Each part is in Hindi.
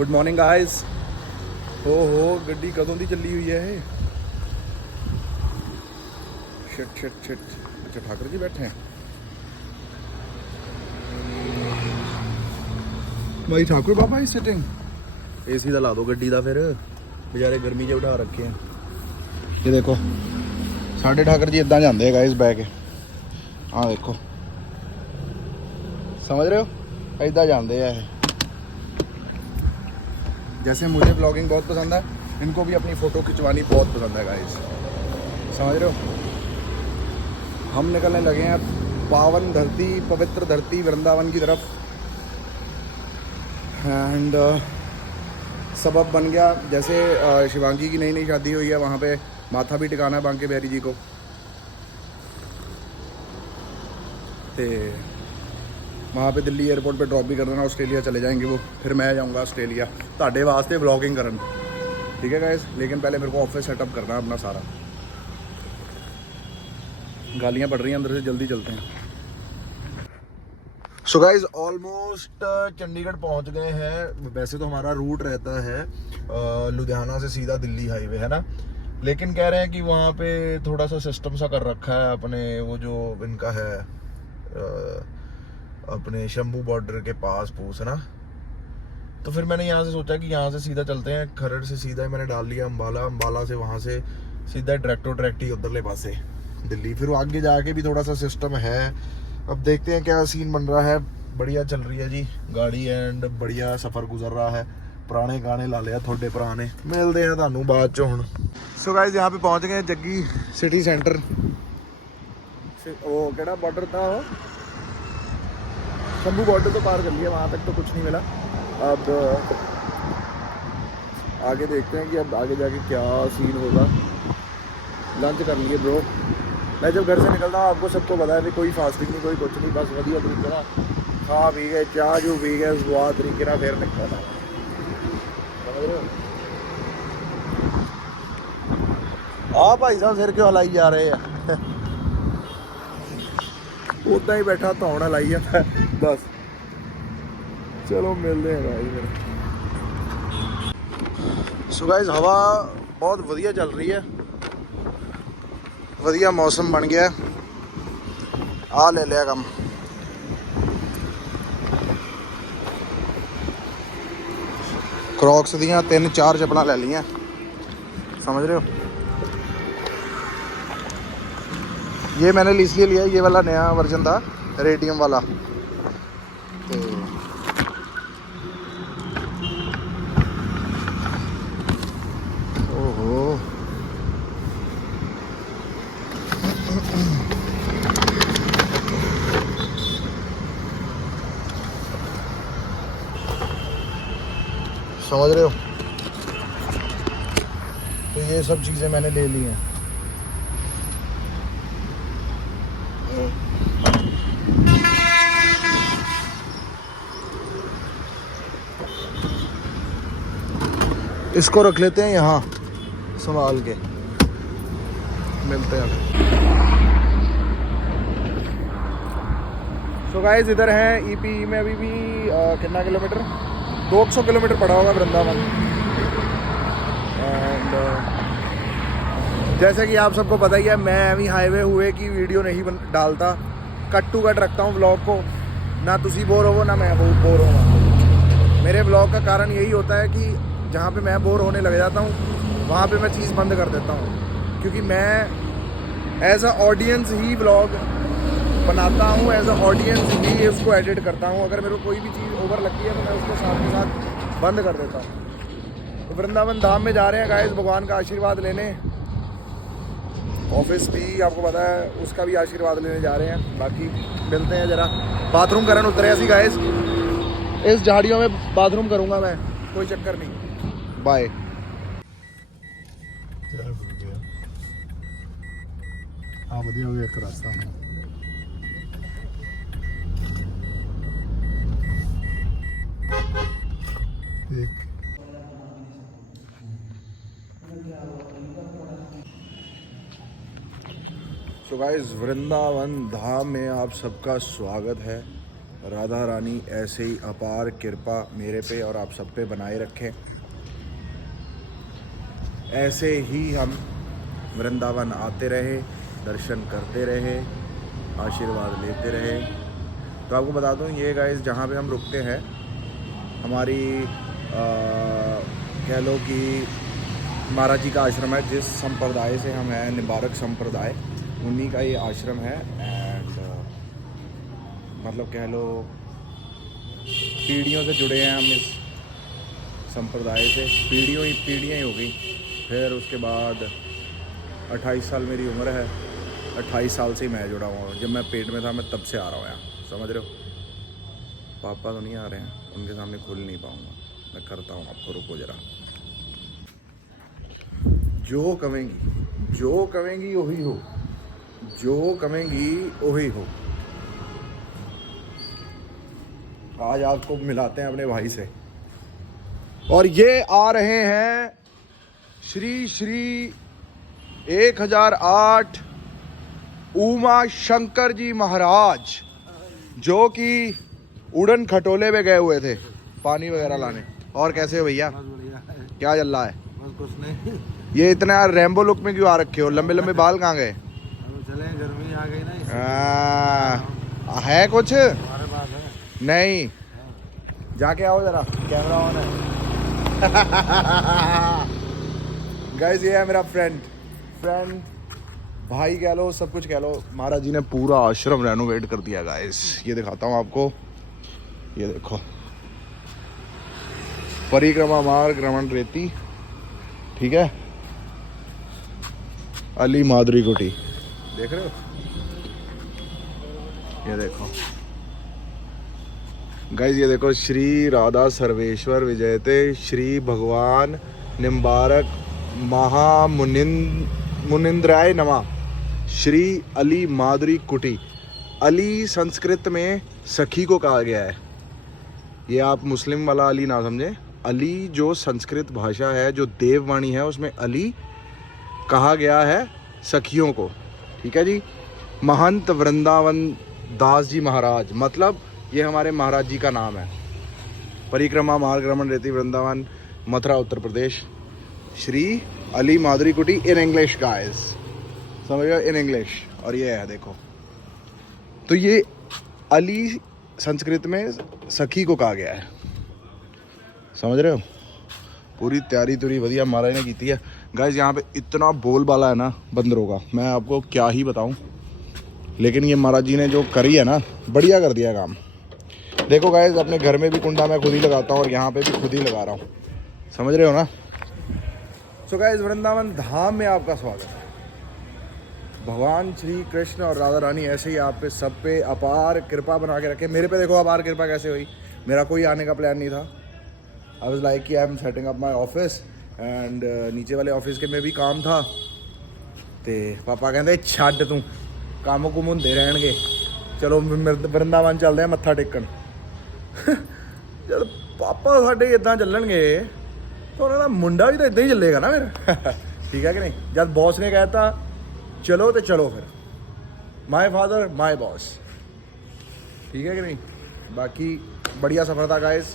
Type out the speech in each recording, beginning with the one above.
Good morning guys. हो गड्डी कदों दी चली हुई है ये। Shit shit shit. अच्छा ठाकुर जी बैठे हैं। भाई ठाकुर बाबा इज सिटिंग। एसी दा ला दो गड्डी दा, फिर बेचारे गर्मी च उठा रखे हैं। ये देखो साढ़े ठाकुर जी इदा जाते हैं गाइस बह के। हाँ देखो, समझ रहे हो, इदा जाते हैं। जैसे मुझे ब्लॉगिंग बहुत पसंद है, इनको भी अपनी फ़ोटो खिंचवानी बहुत पसंद है गाइस, समझ रहे हो। हम निकलने लगे हैं पावन धरती, पवित्र धरती वृंदावन की तरफ। एंड सबब बन गया, जैसे शिवांगी की नई शादी हुई है, वहाँ पे माथा भी टिकाना है बांके बिहारी जी को। तो वहाँ पे दिल्ली एयरपोर्ट पे ड्रॉप भी कर देना, ऑस्ट्रेलिया चले जाएंगे वो, फिर मैं जाऊँगा ऑस्ट्रेलिया ताड़े वास्ते व्लॉगिंग करन। ठीक है गाइस, लेकिन पहले मेरे को ऑफिस सेटअप करना है अपना सारा। गालियाँ पड़ रही हैं अंदर से, जल्दी चलते हैं। सो गाइस ऑलमोस्ट चंडीगढ़ पहुँच गए हैं। वैसे तो हमारा रूट रहता है लुधियाना से सीधा दिल्ली हाईवे, है ना, लेकिन कह रहे हैं कि वहाँ पे थोड़ा सा सिस्टम सा कर रखा है अपने, वो जो इनका है अपने शंभू बॉर्डर के पास पूछ ना। तो फिर मैंने यहाँ से सोचा कि यहाँ से सीधा चलते हैं, खरड़ से सीधा ही मैंने डाल लिया अम्बाला, अम्बाला से वहाँ से सीधा डायरेक्ट ही उधरले पासे दिल्ली। फिर आगे जाके भी थोड़ा सा सिस्टम है, अब देखते हैं क्या सीन बन रहा है। बढ़िया चल रही है जी गाड़ी एंड बढ़िया सफ़र गुजर रहा है। पुराने गाने ला लिया थोड़े पुराने। मिलते हैं थानू बाद चो हुण। सो गाइस यहाँ पे पहुँच गए जग्गी सिटी सेंटर। वो केड़ा बॉर्डर था, वो शंभू बॉर्डर तो पार कर लिया, वहाँ तक तो कुछ नहीं मिला। अब आगे देखते हैं कि अब आगे जाके क्या सीन होगा। लंच कर लिए ब्रो। मैं जब घर से निकलता हूँ आपको सबको पता है, कोई फास्टिंग नहीं, कोई कुछ नहीं, बस वधिया तरीके ना खा पी गए, चाह जू पी गए, स्वाद तरीके ना फिर निकलना, समझ रहे हो। भाई साहब सिर क्यों हलाई जा रहे हैं। उदा ही बैठा धौन हलाई जाता है बस। चलो मिलते हैं भाई फिर। सो गाइस हवा बहुत वधिया चल रही है, वधिया मौसम बन गया। आ ले लिया कम। क्रॉक्स दियाँ 3-4 चप्पल ले लिया, समझ रहे हो। ये मैंने इसलिए लिया, ये वाला नया वर्जन था रेडियम वाला। तो ओहो समझ रहे हो। तो ये सब चीज़ें मैंने ले ली हैं। इसको रख लेते हैं यहाँ संभाल के, मिलते हैं। सो गाइस इधर है ईपी में अभी भी कितना किलोमीटर, 200 किलोमीटर पड़ा होगा वृंदावन। एंड जैसे कि आप सबको पता ही है, मैं अभी हाईवे हुए की वीडियो नहीं डालता, कट टू कट रखता हूँ ब्लॉग को, ना तुसी बोर हो ना मैं बोर होगा। मेरे ब्लॉग का कारण यही होता है कि जहाँ पे मैं बोर होने लग जाता हूँ वहाँ पे मैं चीज़ बंद कर देता हूँ, क्योंकि मैं एज अ ऑडियंस ही ब्लॉग बनाता हूँ, एज अ ऑडियंस ही उसको एडिट करता हूँ। अगर मेरे को कोई भी चीज़ ओवर लगती है तो मैं उसको साथ के साथ बंद कर देता हूँ। तो वृंदावन धाम में जा रहे हैं गाइस भगवान का आशीर्वाद लेने। ऑफिस भी आपको पता है, उसका भी आशीर्वाद लेने जा रहे हैं। बाकी मिलते हैं जरा, बाथरूम करन उतरे ऐसी गाइस, इस झाड़ियों में बाथरूम करूँगा मैं, कोई चक्कर नहीं। बाय। हाँ बढ़िया हो गया एक रास्ता है। सो गाइस वृंदावन धाम में आप सबका स्वागत है। राधा रानी ऐसे ही अपार कृपा मेरे पे और आप सब पे बनाए रखें। ऐसे ही हम वृंदावन आते रहे, दर्शन करते रहे, आशीर्वाद लेते रहे। तो आपको बता दूं ये गाइस जहाँ पे हम रुकते हैं हमारी कह लो कि महाराज जी का आश्रम है। जिस संप्रदाय से हम हैं, निम्बारक संप्रदाय, उन्हीं का ये आश्रम है। एंड मतलब कह लो पीढ़ियों से जुड़े हैं हम इस संप्रदाय से, पीढ़ियाँ ही हो गई। फिर उसके बाद 28 साल मेरी उम्र है, 28 साल से ही मैं जुड़ा हुआ हूँ। जब मैं पेट में था मैं तब से आ रहा हूँ यहाँ, समझ रहे हो। पापा तो नहीं आ रहे हैं, उनके सामने खुल नहीं पाऊँगा, मैं करता हूँ आपको, रुको ज़रा। जो कमेंगी वही हो, जो कमेंगी वही हो। आज आपको मिलाते हैं अपने भाई से। और ये आ रहे हैं श्री श्री 1008 उमा शंकर जी महाराज, जो कि उड़न खटोले पे गए हुए थे पानी वगैरह लाने। और कैसे हो भैया, क्या चल रहा है? बस कुछ नहीं। ये इतना यार रैम्बो लुक में क्यों आ रखे हो? लंबे लंबे बाल कहाँ गए? चले, गर्मी आ गई ना। है कुछ? हमारे पास है नहीं, जाके आओ जरा, कैमरा ऑन है। गाइस ये है मेरा फ्रेंड भाई कह लो, सब कुछ कह लो। महाराज जी ने पूरा आश्रम रेनोवेट कर दिया गाइस। ये दिखाता हूँ आपको, ये देखो, परिक्रमा मार्ग रमन रेती, ठीक है, अली माधुरी कुटी, देख रहे हो? ये देखो गाइस, ये देखो, श्री राधा सर्वेश्वर विजयते श्री भगवान निम्बारक मुनिंद्राय नमः श्री अली माधुरी कुटी। अली संस्कृत में सखी को कहा गया है। ये आप मुस्लिम वाला अली ना समझे। अली जो संस्कृत भाषा है, जो देववाणी है, उसमें अली कहा गया है सखियों को, ठीक है जी। महंत वृंदावन दास जी महाराज, मतलब ये हमारे महाराज जी का नाम है। परिक्रमा मार्ग रमन रेती वृंदावन मथुरा उत्तर प्रदेश, श्री अली माधुरी कुटी इन इंग्लिश गाइस, समझ गए, इन इंग्लिश। और ये है देखो, तो ये अली संस्कृत में सखी को कहा गया है, समझ रहे हो। पूरी तैयारी तुरी वधिया महाराज ने की है गाइस। यहाँ पे इतना बोलबाला है ना बंदरों का, मैं आपको क्या ही बताऊँ। लेकिन ये महाराज जी ने जो करी है ना, बढ़िया कर दिया काम। देखो गाइस, अपने घर में भी कुंडा मैं खुद ही लगाता हूँ और यहाँ पे भी खुद ही लगा रहा हूँ, समझ रहे हो ना। सो गाइस, वृंदावन धाम में आपका स्वागत है। भगवान श्री कृष्ण और राधा रानी ऐसे ही आप पे सब पे अपार कृपा बना के रखे। मेरे पे देखो अपार कृपा कैसे हुई। मेरा कोई आने का प्लान नहीं था। आई वाज लाइक कि I am setting up my office and नीचे वाले ऑफिस के में भी काम था। तो पापा कहते छड्ड तू, काम कुम होंदे रहणगे, चलो वृंदावन चलते हैं मत्था टेकन। जब पापा साडे इदां ਚੱਲਣਗੇ तो उन्होंने मुंडा भी तो इदा ही चलेगा ना फिर। ठीक है कि नहीं। जब बॉस ने कहता चलो तो चलो, फिर माय फादर माय बॉस, ठीक है कि नहीं। बाकी बढ़िया सफ़र था गाइस,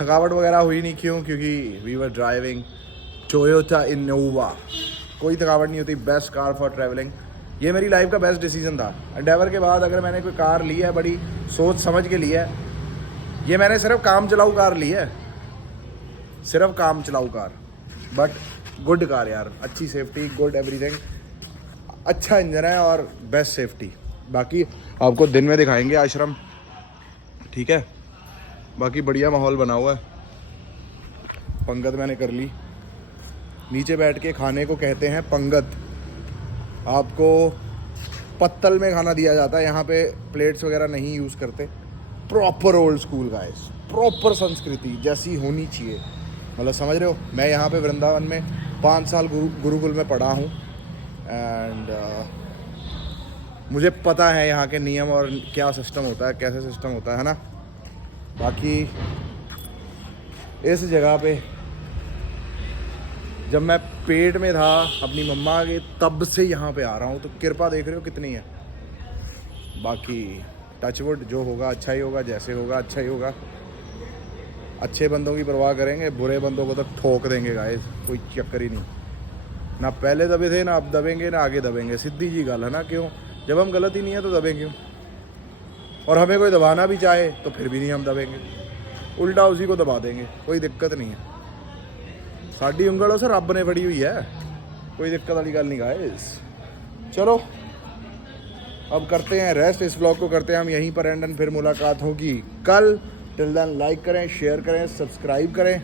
थकावट वगैरह हुई नहीं। क्यों? क्योंकि we were driving Toyota Innova, कोई थकावट नहीं होती। Best car for travelling. ये मेरी लाइफ का बेस्ट डिसीजन था। एंडेवर के बाद अगर मैंने कोई कार ली है, बड़ी सोच समझ के ली है। ये मैंने सिर्फ काम चलाऊ कार ली है, सिर्फ काम चलाऊ कार, बट गुड कार यार, अच्छी सेफ्टी, गुड एवरीथिंग, अच्छा इंजन है और बेस्ट सेफ्टी। बाकी आपको दिन में दिखाएंगे आश्रम, ठीक है। बाकी बढ़िया माहौल बना हुआ है। पंगत मैंने कर ली। नीचे बैठ के खाने को कहते हैं पंगत। आपको पत्तल में खाना दिया जाता है, यहाँ पे प्लेट्स वगैरह नहीं यूज़ करते। Proper old school guys, proper संस्कृति जैसी होनी चाहिए, मतलब समझ रहे हो। मैं यहाँ पे वृंदावन में 5 साल गुरुकुल में पढ़ा हूँ एंड मुझे पता है यहाँ के नियम और क्या सिस्टम होता है, कैसे सिस्टम होता है ना। बाकी इस जगह पे जब मैं पेट में था अपनी मम्मा के, तब से यहाँ पे आ रहा हूँ, तो कृपा देख रहे हो कितनी है। बाकी टचवुड, जो होगा अच्छा ही होगा, जैसे होगा अच्छा ही होगा। अच्छे बंदों की परवाह करेंगे, बुरे बंदों को तो ठोक देंगे गाइस, कोई चक्कर ही नहीं। ना पहले दबे थे, ना अब दबेंगे, ना आगे दबेंगे, सीधी जी गल है ना। क्यों? जब हम गलत ही नहीं है तो दबेंगे क्यों? और हमें कोई दबाना भी चाहे तो फिर भी नहीं हम दबेंगे, उल्टा उसी को दबा देंगे, कोई दिक्कत नहीं है। साड़ी उंगलों से रब ने फड़ी हुई है, कोई दिक्कत वाली गल नहीं गाइस। चलो अब करते हैं रेस्ट, इस ब्लॉग को करते हैं हम यहीं पर एंड, फिर मुलाकात होगी कल। टिल देन लाइक करें, शेयर करें, सब्सक्राइब करें।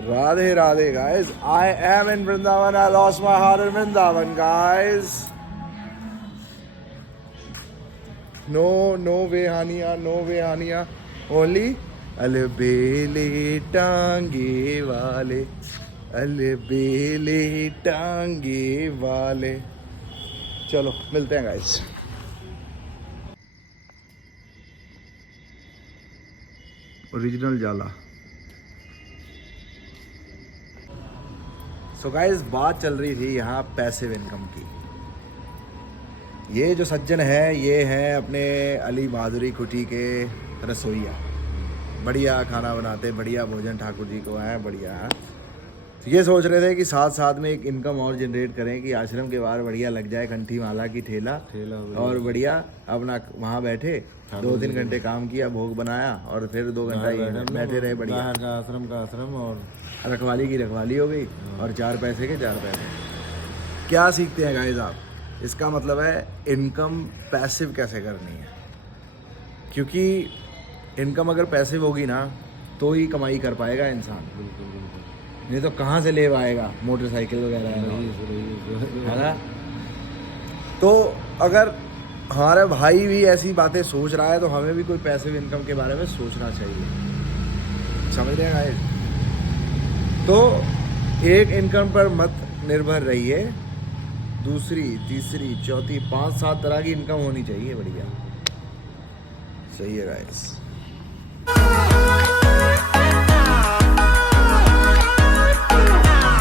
Radhe Radhe guys. I am in Vrindavan, I lost my heart in Vrindavan guys. No way Haniya, no way Haniya, only अलबेले टांगे वाले, अलबेले टांगे वाले। चलो मिलते हैं गाइस। ओरिजिनल जाला। सो गाइस, बात चल रही थी यहाँ पैसिव इनकम की। ये जो सज्जन है, ये है अपने अली माधुरी कुटी के रसोइया। बढ़िया खाना बनाते, बढ़िया भोजन ठाकुर जी को है, बढ़िया। तो ये सोच रहे थे कि साथ साथ में एक इनकम और जनरेट करें कि आश्रम के बाहर बढ़िया लग जाए कंठी माला की ठेला, और बढ़िया अपना वहाँ बैठे 2-3 घंटे काम किया, भोग बनाया और फिर 2 घंटा बैठे रहे। बढ़िया आश्रम का आश्रम और रखवाली की रखवाली हो गई, और 4 पैसे के 4 पैसे। क्या सीखते हैं गाइस आप? इसका मतलब है इनकम पैसिव कैसे करनी है, क्योंकि इनकम अगर पैसिव होगी ना तो ही कमाई कर पाएगा इंसान, नहीं तो कहाँ से ले पाएगा मोटरसाइकिल वगैरह, है ना। तो अगर हमारा भाई भी ऐसी बातें सोच रहा है तो हमें भी कोई पैसिव इनकम के बारे में सोचना चाहिए, समझ रहे हैं गाइस। तो एक इनकम पर मत निर्भर रहिए, दूसरी, तीसरी, चौथी, 5-7 तरह की इनकम होनी चाहिए, बढ़िया। सही है गाइस।